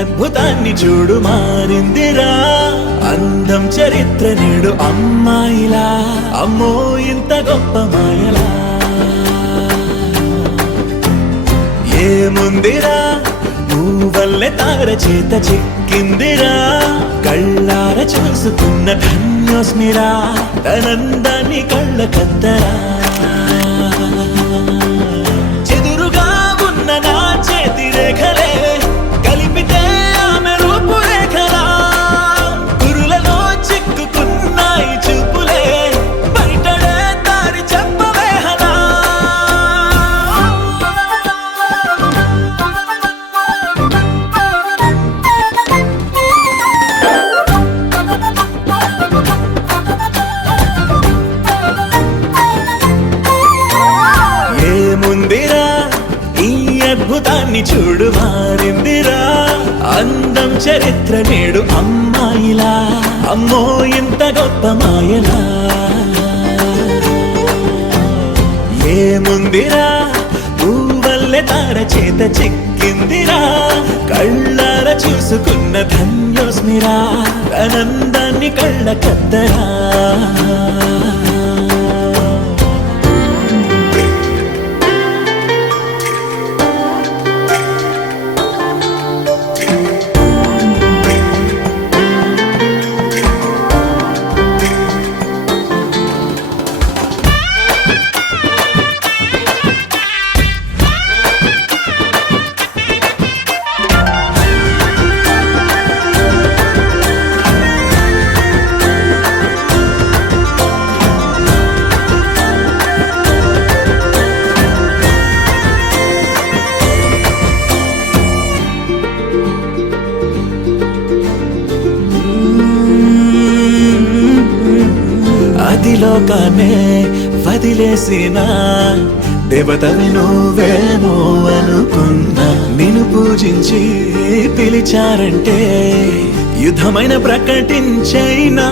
అద్భుతాన్ని చూడు మారిందిరా అందం చరిత్ర నేడు అమ్మాయిలా అమ్మో ఇంత గొప్ప మాయలా ఏముందిరా నువ్వల్లే తార చేత చిక్కిందిరా కళ్ళార చూసుకున్న ధన్యోస్మిరా తనందాన్ని కళ్ళ కద్దరా చెదురుగా ఉన్న నా చేతి రేఖలే కలిపితే ఆమె రూపురేఖలా గురులలో చిక్కుకున్నాయి చూపులే బయటడే దారి చెప్పవేహలా ఏముందిరా ఈ అద్భుతాన్ని చూడు మారిందిరా అందం చరిత్ర నేడు అమ్మాయిలా అమ్మో ఇంత గొప్ప మాయలా ఏముందిరా నువ్వల్లే తార చేత చిక్కిందిరా కళ్ళార చూసుకున్న ధన్యోస్మిరా ఆనందాన్ని కళ్ళ కద్దరా అదిలోకానే వదిలేసిన దేవతవి నువ్వేమో అనుకున్నా నిన్ను పూజించి పిలిచారంటే యుద్ధమైన ప్రకటించైనా